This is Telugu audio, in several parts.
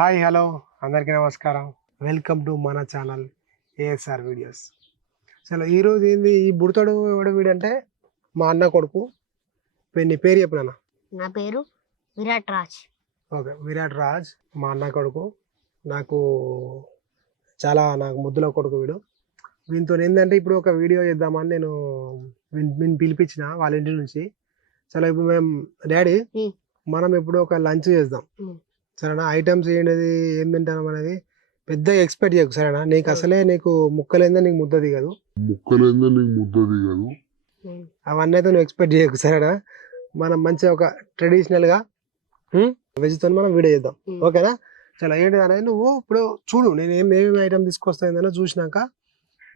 హాయ్ హలో అందరికీ నమస్కారం. వెల్కమ్ టు మన ఛానల్ ఏఎస్ఆర్ వీడియోస్. అసలు ఈరోజు ఏంది ఈ బుడతడు ఎవడ వీడు అంటే మా అన్న కొడుకు. నీ పేరు చెప్పినా? నా పేరు విరాట్ రాజ్. ఓకే, విరాట్ రాజ్ మా అన్న కొడుకు. నాకు ముద్దుల కొడుకు వీడు. వీనితో ఏంటంటే ఇప్పుడు ఒక వీడియో చేద్దామని నేను పిలిపించిన వాళ్ళ ఇంటి నుంచి. సరే ఇప్పుడు మేము డాడీ మనం ఇప్పుడు ఒక లంచ్ చేద్దాం సరేనా? ఐటమ్స్ ఏంటిది ఏం తింటాం అనేది పెద్దగా ఎక్స్పెక్ట్ చేయకు సరేనా? నీకు అసలే నీకు ముక్కలేందో నీకు ముద్ద దిగదు, అవన్నీ అయితే నువ్వు ఎక్స్పెక్ట్ చేయకు సరేనా? మనం మంచిగా ఒక ట్రెడిషనల్గా వెజ్తో మనం వీడియో చేద్దాం ఓకేనా? చాలా ఏంటి అనేది నువ్వు ఇప్పుడు చూడు, నేను ఏమేమి ఐటమ్ తీసుకొస్తాయిందో చూసినాక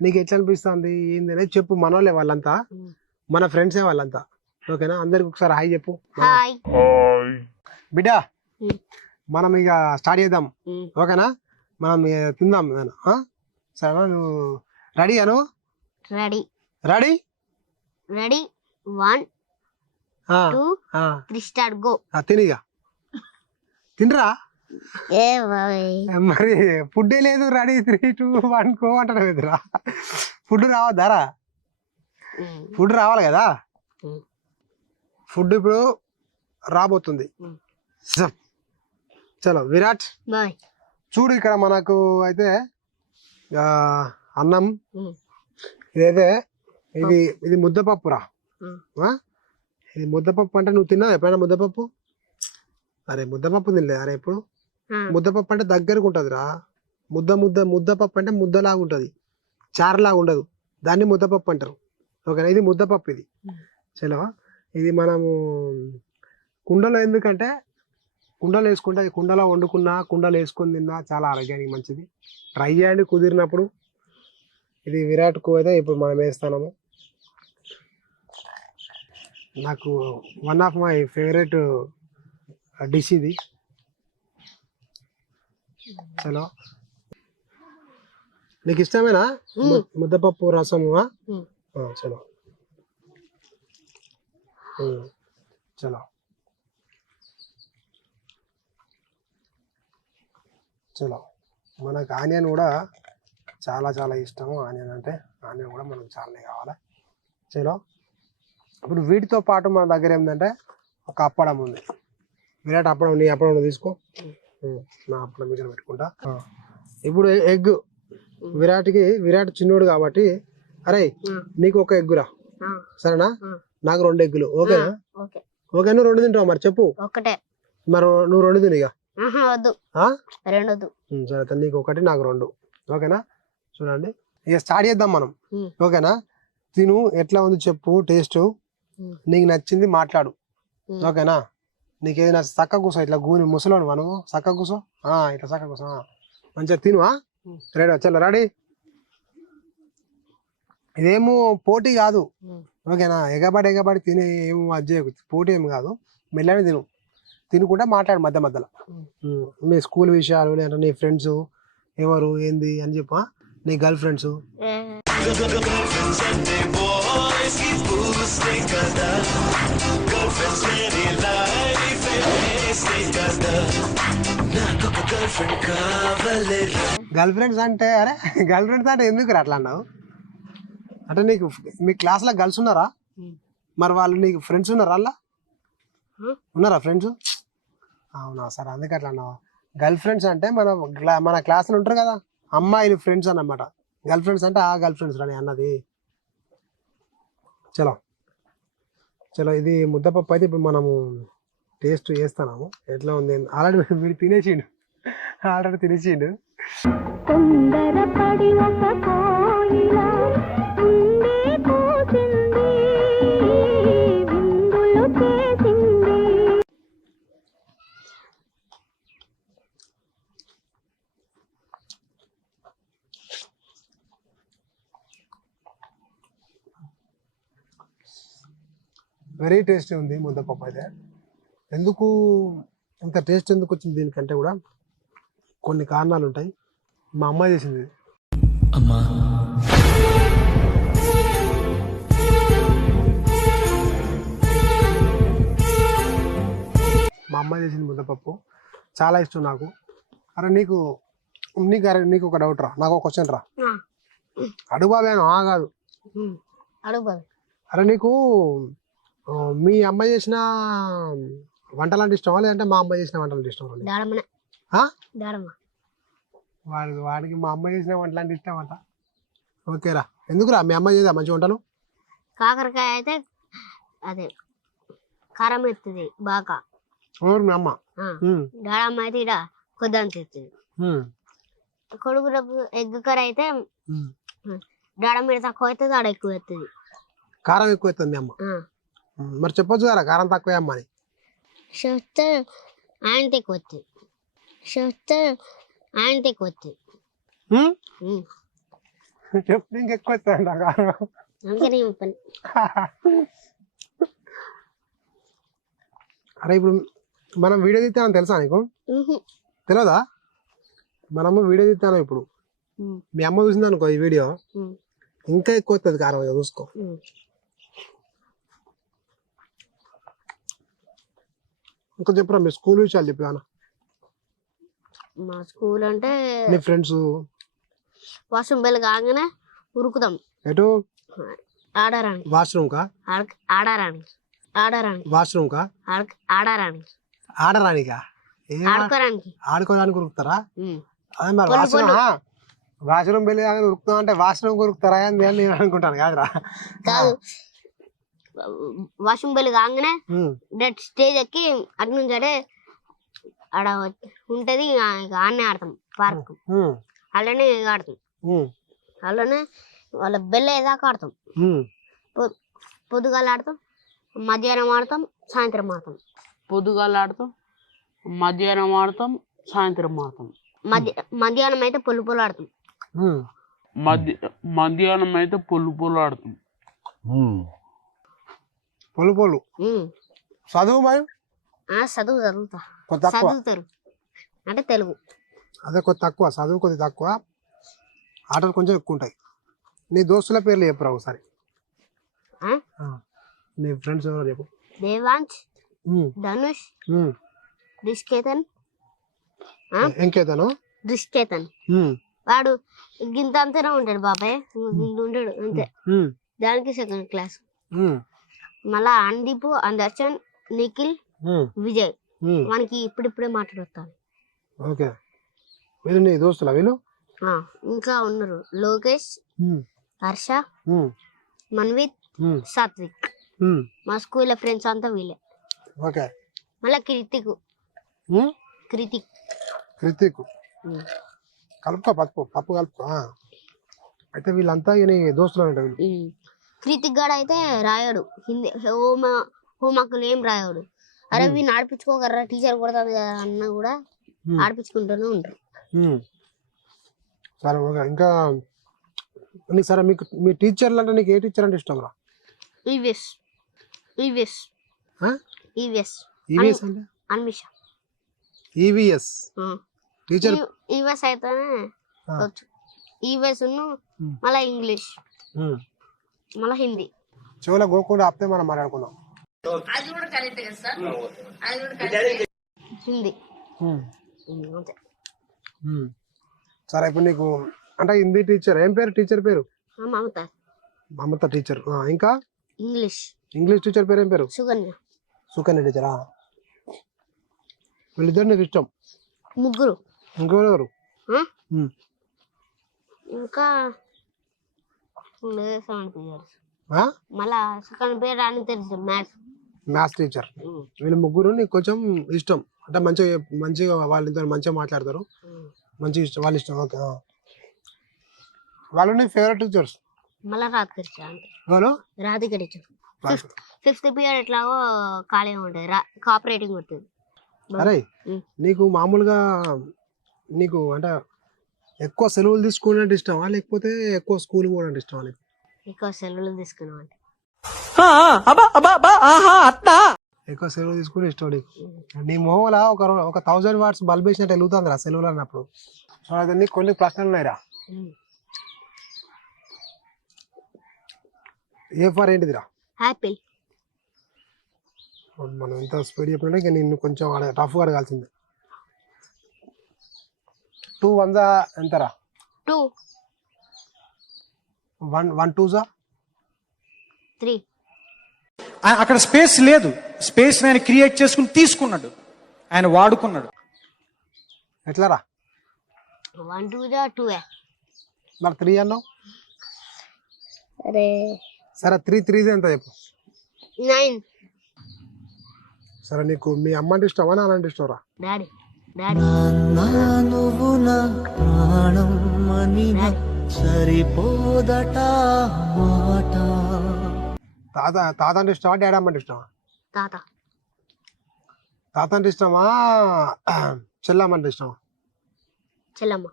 నీకు ఎట్లా అనిపిస్తుంది ఏంది అనేది చెప్పు. మనోళ్ళే వాళ్ళంతా, మన ఫ్రెండ్సే వాళ్ళంతా ఓకేనా? అందరికి ఒకసారి హాయ్ చెప్పు. బిడ్డా మనం ఇక స్టార్ట్ చేద్దాం ఓకేనా? మనం తిందాం సరేనా? నువ్వు రెడీ అను? Ready ready ready 1 2 3 start go. తినిగా తినరా ఏ మరి ఫుడ్ లేదు. రెడీ 3 2 1 గో అంటారు ఎదురా. ఫుడ్ రావద్దారా? ఫుడ్ రావాలి కదా. ఫుడ్ ఇప్పుడు రాబోతుంది. చలో విరాట్ చూడు, ఇక్కడ మనకు అయితే అన్నం ఇదైతే ఇది ముద్దపప్పురా. ఇది ముద్దపప్పు అంటే నువ్వు తిన్నావు ఎప్పుడైనా ముద్దపప్పు? అరే ముద్దపప్పు తినలే అరే ఎప్పుడు? ముద్దపప్పు అంటే దగ్గరకు ఉంటుందిరా. ముద్దపప్పు అంటే ముద్దలాగా ఉంటుంది, చారులాగా ఉండదు. దాన్ని ముద్దపప్పు అంటారు ఓకేనా? ఇది ముద్దపప్పు. ఇది చలో ఇది మనము కుండలో, ఎందుకంటే కుండలు వేసుకుంటే కుండలో వండుకున్నా కుండలు వేసుకొని తిన్నా చాలా ఆరోగ్యానికి మంచిది. ట్రై చేయండి కుదిరినప్పుడు. ఇది విరాట్కు అయితే ఇప్పుడు మనం వేస్తున్నాము. నాకు one of my favourite dish ఇది. చలో నీకు ఇష్టమేనా ముద్దపప్పు రసము? చలో చలో చలో మనకు ఆనియన్ కూడా చాలా చాలా ఇష్టము. ఆనియన్ అంటే ఆనియన్ కూడా మనకు చాలానే కావాలి. చలో ఇప్పుడు వీటితో పాటు మన దగ్గర ఏంటంటే ఒక అప్పడం ఉంది. విరాట్ అప్పడం, నీ అప్పడం తీసుకో, నా అప్పడం దగ్గర పెట్టుకుంటా. ఇప్పుడు ఎగ్ విరాట్ చిన్నోడు కాబట్టి అరే నీకు ఒక ఎగ్గురా సరేనా? నాకు 2 ఎగ్గులు ఓకేనా? ఓకే నువ్వు 2 తింటావు మరి చెప్పు. మరి నువ్వు 2 తిను ఇక. సరే నీకు 1 నాకు 2 ఓకేనా? చూడండి ఇక స్టార్ట్ చేద్దాం మనం ఓకేనా? తిను ఎట్లా ఉంది చెప్పు, టేస్ట్ నీకు నచ్చింది మాట్లాడు ఓకేనా? నీకు ఏదైనా చక్క కూసో, ఇట్లా గూని ముసలోను నువ్వు చక్క కూసో, ఇట్లా చక్క కూసో మంచిగా తిను. రెడీ చల్ల రెడీ. ఇదేమో పోటీ కాదు ఓకేనా? ఎగబడి తినే ఏమో అజ్జే పోటీ ఏమి కాదు. మెల్లనే తినుకుంటా మాట్లాడు మధ్య మధ్యలో. మీ స్కూల్ విషయాలు లేదంటే నీ ఫ్రెండ్స్ ఎవరు ఏంది అని చెప్పా. నీ గర్ల్ ఫ్రెండ్స్ అంటే అరే గర్ల్ ఫ్రెండ్స్ అంటే ఎందుకు అట్లా అన్నావు? అంటే నీకు మీ క్లాస్లో గర్ల్స్ ఉన్నారా? మరి వాళ్ళు నీకు ఫ్రెండ్స్ ఉన్నారా? అలా ఉన్నారా ఫ్రెండ్స్? అవునా సరే, అందుకే అట్లా అన్నావా? గర్ల్ ఫ్రెండ్స్ అంటే మన క్లాస్లో ఉంటారు కదా అమ్మాయిలు ఫ్రెండ్స్ అన్నమాట. గర్ల్ ఫ్రెండ్స్ అంటే ఆ గర్ల్ ఫ్రెండ్స్ రాని అన్నది. చలో చలో ఇది ముద్దపప్పు అయితే ఇప్పుడు మనము టేస్ట్ చేస్తున్నాము. ఎట్లా ఉంది? ఆల్రెడీ మీరు తినేసిండు. వెరీ టేస్టీ ఉంది ముద్దపప్పు అయితే. ఎందుకు ఇంత టేస్ట్ ఎందుకు వచ్చింది దీనికంటే కూడా కొన్ని కారణాలు ఉంటాయి. మా అమ్మ చేసింది. మా అమ్మ చేసిన ముద్దపప్పు చాలా ఇష్టం నాకు. అరే నీకు నీకు ఒక డౌట్ రా, నాకు ఒక క్వశ్చన్ రా. అడుగు బాబేనా కాదు. అడుగు బాబు. అరే నీకు మీ అమ్మ చేసిన వంటలు అంటే ఇష్టమా లేదంటే మా అమ్మ చేసిన వంటలు అంటే ఇష్టమా? వాడికి మా అమ్మ చేసిన వంటలు అంటే ఇష్టం అంట. ఓకేరా, ఎందుకురా మీ అమ్మ చేదా మంచి వంటలు? కాకరకాయ అయితే అదే కారం ఎత్తుంది బాగా. మీ అమ్మ దాడమ్మ అయితే ఇడ కొద్దంత ఎత్తుంది. కొడుకులకు ఎగ్ కర్రీ అయితే దాడమ్మ మీద తక్కువ అవుతుంది, ఆడ ఎక్కువ ఎత్తుంది. కారం ఎక్కువ ఎత్తుంది మీ అమ్మ. మరి చెప్పొచ్చు కదా కారం తక్కువ అమ్మ అని. చెప్తే ఆయన ఎక్కువ వస్తుంది. చెప్తే ఇంకెక్కువ వస్తుంది కారం. అందుకని పని. అరే ఇప్పుడు మనం వీడియో తీస్తామని తెలుసా నీకు? తెలియదా? మనము వీడియో తీస్తాను ఇప్పుడు. మీ అమ్మ చూసింది అనుకో ఈ వీడియో, ఇంకా ఎక్కువ వస్తుంది కారం. చూసుకో. ఇంకా చెప్పురా మీ స్కూల్ విషయాలు చెప్పు. మా స్కూల్ అంటే మీ ఫ్రెండ్స్ వాష్రూమ్ బెల్ కాగానే ఉరుకుతాం. ఎటు? ఆడరానికి. వాష్రూమ్ కా? ఆడరానికి. వాష్రూమ్ కా? ఆడరానికా? ఆడుకోవడానికి ఉరుకుతారా? అదే మరి వాష్రూమ్ బెల్ కాగానే ఉరుకుతాం అంటే వాష్రూమ్ ఉరుకుతారా అని నేను అనుకుంటాను. కాదురా, కాదు. వాష్రూమ్ బెల్ కాగానే డెట్ స్టేజ్ ఎక్కి అటు నుంచి అడే ఆడ ఉంటది, ఆడనే ఆడతాం. పార్క్ అలానే ఆడతాం. అలానే వాళ్ళ బెల్ అయ్యేదాకా ఆడతాం. పొద్దుగాల ఆడతాం, మధ్యాహ్నం ఆడతాం, సాయంత్రం ఆడతాం. పొద్దుగాల ఆడతాం, మధ్యాహ్నం ఆడతాం, సాయంత్రం ఆడతాం. మధ్యాహ్నం అయితే పొల్లు ఆడతాం. మధ్యాహ్నం అయితే పొల్లు ఆడతాం. పొలు చదువు మరి చదువుతారు అంటే తెలుగు. అదే కొద్ది తక్కువ చదువు, కొద్ది తక్కువ ఆటలు కొంచెం ఎక్కువ ఉంటాయి. నీ దోస్తుల పేర్లు చెప్పురా ఒకసారి. నీ ఫ్రెండ్స్ ఎవరో చెప్పు. దేవాంశ్, ధనుష్, దుష్కేతన్. వాడు గింత అంతనే ఉంటాడు బాబాయ్, ఉంటాడు అంతే. దానికి సెకండ్ క్లాస్. మళ్ళా అందీపు, అందర్శన్, నిఖిల్, విజయ్. మనకి ఇప్పుడిప్పుడే మాట్లాడతాను. ఓకే, వీళ్ళు నీ దోస్తులా వీళ్ళు? ఇంకా ఉన్నారు లోకేష్, హర్ష, మన్విత్, సాత్విక్. మా స్కూల్ ఫ్రెండ్స్ అంతా వీళ్ళే. ఓకే, మళ్ళా కృతిక్ కలుపుకో, పప్పు కలుపుకో. అయితే వీళ్ళంతా నీ దోస్తులు అంట. కృతిక్ గాడు అయితే రాయాడు హిందీ హోంవర్క్లు ఏం రాయాడు. అరే వీళ్ళు ఆడిపించుకోగలరా, టీచర్ కొడతాది కదా అన్న కూడా ఆడిపించుకుంటూనే ఉంటారు. సరే ఓకే. ఇంకా సరే మీకు మీ టీచర్లు అంటే నీకు ఏ టీచర్ అంటే ఇష్టం రా? EVS teacher. ఈవీఎస్ అయితేనే ఈవీఎస్ మళ్ళీ ఇంగ్లీష్, మళ్ళీ హిందీ. చెవులో గోకుండా ఆపితే మనం మాట్లాడుకుందాం. హిందీ. సరే ఇప్పుడు నీకు అంటే హిందీ టీచర్ ఏం పేరు? టీచర్ పేరు మమత టీచర్. ఇంకా ఇంగ్లీష్ టీచర్ పేరు ఏం పేరు? సుకన్య టీచరా? వీళ్ళిద్దరు నీకు ఇష్టం? ముగ్గురు. ఇంకెవరు? ఇంకా మళ్ళా సెకండ్ పేరు అని తెలుసు, మ్యాథ్స్ టీచర్. వీళ్ళు ముగ్గురు నీకు కొంచెం ఇష్టం అంటే మంచిగా వాళ్ళిద్దరు మంచిగా మాట్లాడతారు, మంచిగా ఇష్టం, వాళ్ళు ఇష్టం. ఓకే, వాళ్ళు నీ ఫేవరెట్ టీచర్స్? మళ్ళా రాధిక టీచర్. ఫిఫ్త్ పీరియడ్ ఎట్లాగో ఖాళీగా ఉంటుంది, కోఆపరేటింగ్ ఉంటుంది. అరే నీకు మామూలుగా నీకు అంటే ఎక్కువ సెలవులు తీసుకున్నట్టు ఇష్టమా లేకపోతే ఎక్కువ స్కూల్ కూడా అంటే ఇష్టమా? ఎక్కువ సెలవులు తీసుకున్నాం అంటే ఎక్కువ సెలవులు తీసుకుని ఇష్టం నీకు. నీ మొహంలా ఒక 1000 వాట్స్ బల్బ్ వేసినట్టు వెలుగుతుంది రా సెలవులు అన్నప్పుడు. సో అది నీకు కొన్ని ప్రశ్నలు ఉన్నాయిరా. ఏ ఫర్ ఏంటిదిరా? యాపిల్. మనం ఎంత స్పీడ్ చెప్పినట్టే నిన్ను కొంచెం టఫ్గా అడగాల్సిందే. 2 1 ఎంతరా? 2 1 1 2 3 అక్కడ స్పేస్ లేదు, స్పేస్ ఆయన క్రియేట్ చేసుకుని తీసుకున్నాడు, ఆయన వాడుకున్నాడు. ఎట్లారా? 1 2 2 మరి 3 అన్నావు. అరే సరే 3 3 ఎంత చెప్పు. 9. సరే నీకు మీ అమ్మ అంటే ఇష్టమా నాన్న అంటే ఇష్టమరా? డాడీ నువ్వు నా ప్రాణం అని సరిపోదట మాట. తాత అంటే ఇష్టమా డాడీ అమ్మ అంటే ఇష్టమా? తాత తాత అంటే ఇష్టమా చెల్లమ్మ అంటే ఇష్టమా? చెల్లమ్మ.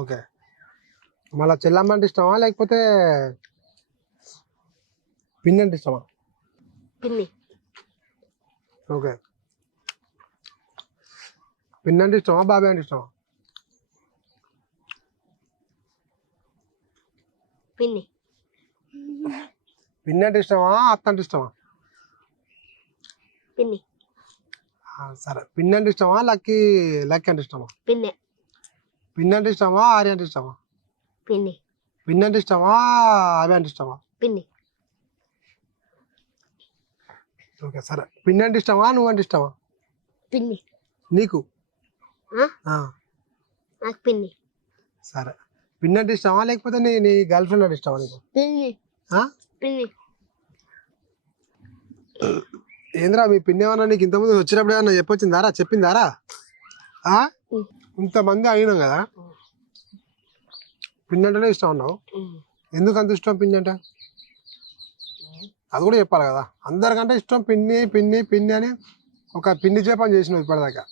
ఓకే, మళ్ళా చెల్లమ్మ అంటే ఇష్టమా లేకపోతే పిన్ని అంటే ఇష్టమా? పిన్ని. ఓకే, పిన్ని అంటే ఇష్టమా బాబాయ్ అంటే ఇష్టమా? పిన్ని. పిన్ని అంటే ఇష్టమా అత్త అంటే ఇష్టమా? పిన్ని. సరే, పిన్ని అంటే ఇష్టమా లక్కీ అంటే ఇష్టమా? పిన్ని. పిన్ని అంటే ఇష్టమా ఆర్య అంటే ఇష్టమా? పిన్ని. పిన్ని అంటే ఇష్టమా అవి అంటే ఇష్టమా? పిన్ని. ఓకే, సరే, పిన్ని అంటే ఇష్టమా నువ్వు అంటే ఇష్టమా? పిన్ని. నీకు? నాకు పిన్ని. సరే, పిన్ని అంటే ఇష్టమా లేకపోతే నీ గర్ల్ ఫ్రెండ్ అంటే ఇష్టమా నీకు? పిన్ని. పిన్ని. ఏంద్రా మీ పిన్ని ఏమన్నా నీకు ఇంతకుముందు వచ్చినప్పుడు ఏమన్నా చెప్పొచ్చిందారా చెప్పిందారా? ఇంతమంది అయినాం కదా, పిన్ని అంటేనే ఇష్టం అన్నావు. ఎందుకు అంత ఇష్టం పిన్ని అంటే? అది కూడా చెప్పాలి కదా. అందరికంటే ఇష్టం పిన్ని పిన్ని పిన్ని అని ఒక పిన్ని చేపని చేసినావు ఇప్పటిదాకా.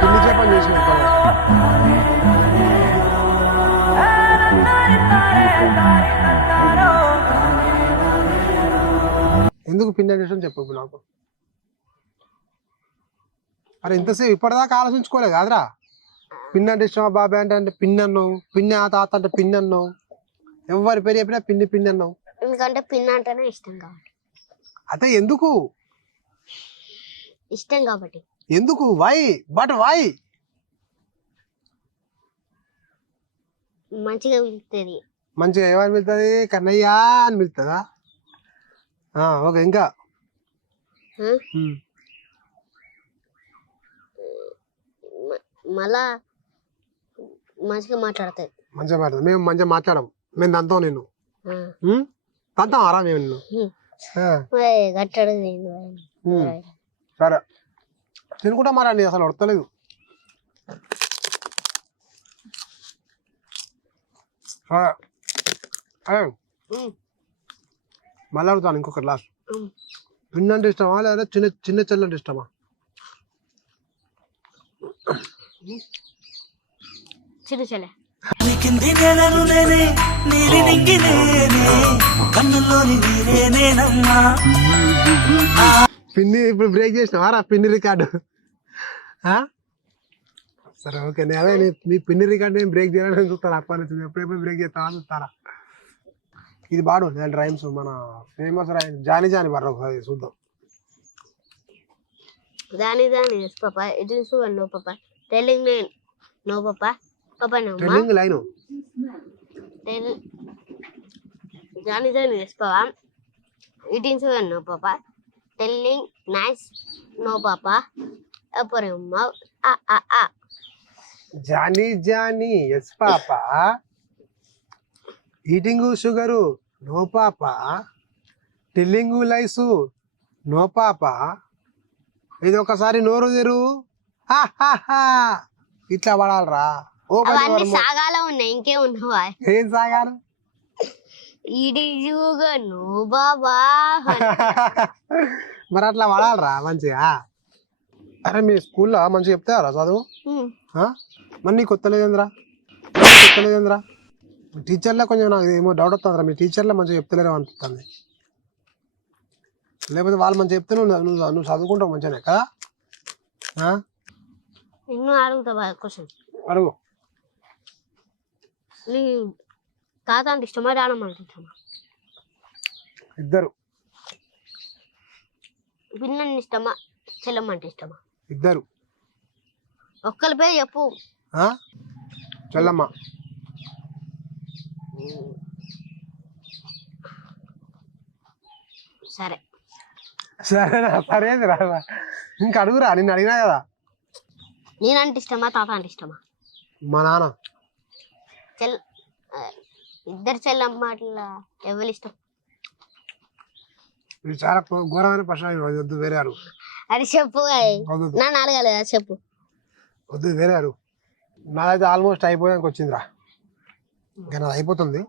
పిన్ని చేపని చేసినావు ఇప్పటిదాకా. ఎందుకు పిన్ని అంటే ఇష్టం చెప్పు నాకు. అరే ఇంతసేపు ఇప్పటిదాకా ఆలోచించుకోలే కాదురా. పిన్ని అంటే ఇష్టమా బాబాయ్ అంటే పిన్ని అన్నావు, పిన్ని ఆ తాత అంటే పిన్ని అన్నావు, ఎవరి పేరు చెప్పినా పిన్ని పిన్ని అన్నావు. ఎందుకంటే పిన్ని అంటేనే ఇష్టం కాబట్టి. అదే ఎందుకు ఇష్టం కాబట్టి. ఎందుకు? వై? మంచిగా పిలుస్తుంది. మంచిగా ఏమని పిలుతుంది? కన్నయ్య అని పిలుతుందా? ఓకే, ఇంకా మళ్ళా మంచిగా మాట్లాడుతుంది. మంచిగా మాట్లాడదు. మేము మంచిగా మాట్లాడము, మేము దంతాం నిన్ను. దంతాం ఆరా మేము నిన్ను. గట్టడు. సరే తినుకుంటా మారండి, అసలు వడతలేదు. మళ్ళీ అడుగుతాను ఇంకొక లాస్ట్. పిన్ని అంటే ఇష్టమా లేదా చిన్న చిన్న చెల్లి అంటే ఇష్టమా? చిన్న చెల్లె. పిన్ని ఇప్పుడు బ్రేక్ చేసినావారా పిన్ని రికార్డు? సరే ఓకే, నేను అదే మీ పిన్ని రికార్డు నేను బ్రేక్ చేయాలని చూస్తాను. అప్పటి నుంచి ఎప్పుడెప్పుడు బ్రేక్ చేస్తావా చూస్తారా. ఇది బాడు నేను రైమ్స్ మన ఫేమస్ రైమ్స్ జాని జాని బారు ఒకసారి చూద్దాం. Johny Johny yes papa, it is no papa, telling me no papa, papa no ma telling line. Johny Johny yes papa, it is no papa, telling nice no papa, upper ma ah Johny Johny yes papa, eating sugar no papa, telling lies no papa, ఇది ఒకసారి నోరు తెరు ఇట్లా పడాలరా. అవన్నీ సాగాల ఉన్నాయి, ఇంకే ఉన్నావా? ఏం సాగాను? ఇది నో బాబా. మరి అట్లా పడాలరా మంచిగా. అరే మీ స్కూల్లో మంచిగా చెప్తారా చదువు? మరి నీకు కొత్తలేదేంద్రా? టీచర్లే కొంచెం నాకు ఏమో డౌట్ వస్తుందిరా. మీ టీచర్లే మంచిగా చెప్తలేరేమో అనిపిస్తుంది. లేకపోతే వాళ్ళు మంచిగా చెప్తే నువ్వు చదువుకుంటావు మంచిగానే కదా. నిన్ను అడుగుతా క్వశ్చన్. అడుగు. నీ తాత అంటే ఇష్టమా రానమ్మ అంటే ఇష్టమా? ఇద్దరు. పిన్ని ఇష్టమా చెల్లమ్మ అంటే ఇష్టమా? ఇద్దరు. ఒక్కరి పేరు చెప్పు. ఆ? చెల్లమ్మ. సరే సరేనా? సరేది రా. ఇంకా అడుగురా, నిన్ను అడిగినా కదా. నేనంటే ఇష్టమా తాత అంటే ఇష్టమా? మా నాన్న. ఇద్దరు చెల్లమ్మ అట్లా ఎవరు ఇష్టం? ఇది చాలా ఘోరమైన ప్రశ్న. వద్దు, వేరే అడుగు. అది చెప్పు. నన్ను అడగాలి, అది చెప్పు. వద్దు, వేరే అడుగు. నాదైతే ఆల్మోస్ట్ అయిపోయాక వచ్చిందిరా. ఇంకా నాది అయిపోతుంది.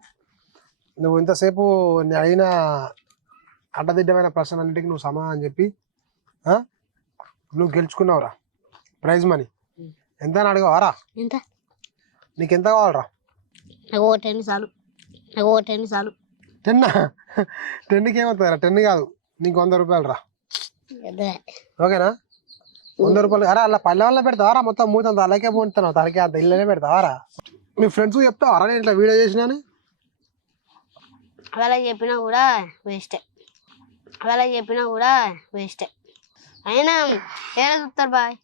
నువ్వు ఇంతసేపు నేను అడిగిన అడ్డదిడ్డమైన ప్రశ్నలన్నింటికి నువ్వు సమాధానం చెప్పి నువ్వు గెలుచుకున్నావురా ప్రైజ్ మనీ. ఎంత అని అడిగావారా? ఎంత? నీకు ఎంత కావాలరా? నాకు ఓ 10 చాలు. 10? 10కి ఏమవుతుందిరా? 10 కాదు, నీకు 100 రూపాయలు రా. ఓకేనా? 100 రూపాయలు. అరే అలా పల్లె వల్ల పెడతావారా? మొత్తం మూతంత అలాగే పోతున్నావు, తనకి అంత ఇళ్ళనే పెడతావారా? మీ ఫ్రెండ్స్ చెప్తావారా నేను ఇట్లా వీడియో చేసినాను? అలా చెప్పినా కూడా వేస్టే. అయినా ఏడా చూస్తారు బాయ్?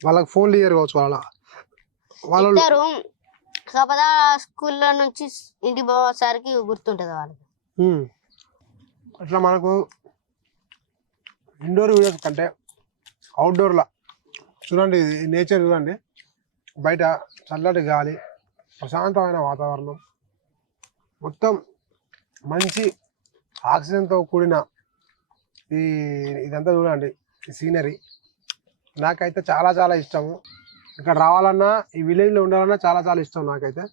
వాళ్ళకి ఫోన్లు ఇయ్యరు కావచ్చు. వాళ్ళు ఇస్తారు. కాకపోతే స్కూల్లో నుంచి ఇంటికి పోయేసరికి గుర్తుంటుంది వాళ్ళకి. అట్లా మనకు ఇండోర్ వీడియోస్ కంటే అవుట్డోర్లో చూడండి, నేచర్ చూడండి. బయట చల్లటి గాలి, ప్రశాంతమైన వాతావరణం, మొత్తం మంచి ఆక్సిజన్తో కూడిన ఇదంతా చూడండి, ఈ సీనరీ నాకైతే చాలా చాలా ఇష్టము. ఇక్కడ రావాలన్నా, ఈ విలేజ్లో ఉండాలన్నా చాలా చాలా ఇష్టం నాకైతే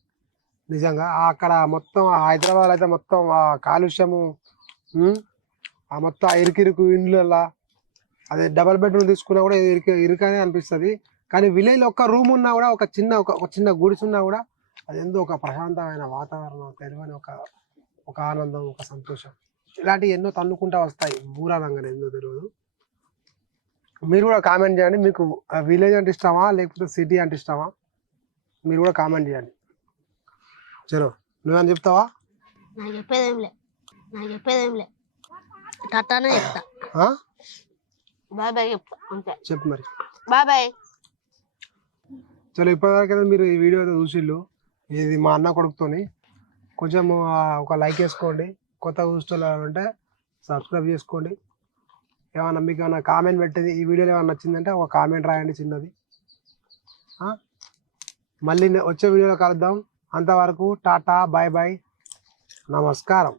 నిజంగా. అక్కడ మొత్తం హైదరాబాద్ అయితే మొత్తం ఆ కాలుష్యము, ఆ మొత్తం ఆ ఇరుకు ఇండ్లల్లో అదే డబల్ బెడ్రూమ్ తీసుకున్నా కూడా ఇరుకనే అనిపిస్తుంది. కానీ విలేజ్లో ఒక్క రూమ్ ఉన్నా కూడా, ఒక చిన్న గుడిసి ఉన్నా కూడా అది ఎంతో ఒక ప్రశాంతమైన వాతావరణం, తెలియని ఒక ఆనందం, ఒక సంతోషం, ఇలాంటివి ఎన్నో తన్నుకుంటా వస్తాయి ఊరాలంగానే, ఎంతో తెలియదు. మీరు కూడా కామెంట్ చేయండి, మీకు విలేజ్ అంటే ఇష్టమా లేకపోతే సిటీ అంటే ఇష్టమా? మీరు కూడా కామెంట్ చేయండి. చలో, నువ్వేమని చెప్తావా? నాకు చెప్పేదేం లే టాటానే చెప్తా. బాయ్ చెప్తా అంతే. చెప్పు మరి. బాయ్. చలో, ఇప్పటివరకు మీరు ఈ వీడియో అయితే చూసిళ్ళు. ఇది మా అన్న కొడుకుతోని. కొంచెం ఒక లైక్ వేసుకోండి. కొత్తగా చూస్తుంటే సబ్స్క్రైబ్ చేసుకోండి. ఏమన్నా మీకు ఏమన్నా కామెంట్ పెట్టేది, ఈ వీడియోలో ఏమన్నా నచ్చిందంటే ఒక కామెంట్ రాయండి చిన్నది. మళ్ళీ వచ్చే వీడియోలో కలుద్దాం. అంతవరకు టాటా, బాయ్ బాయ్, నమస్కారం.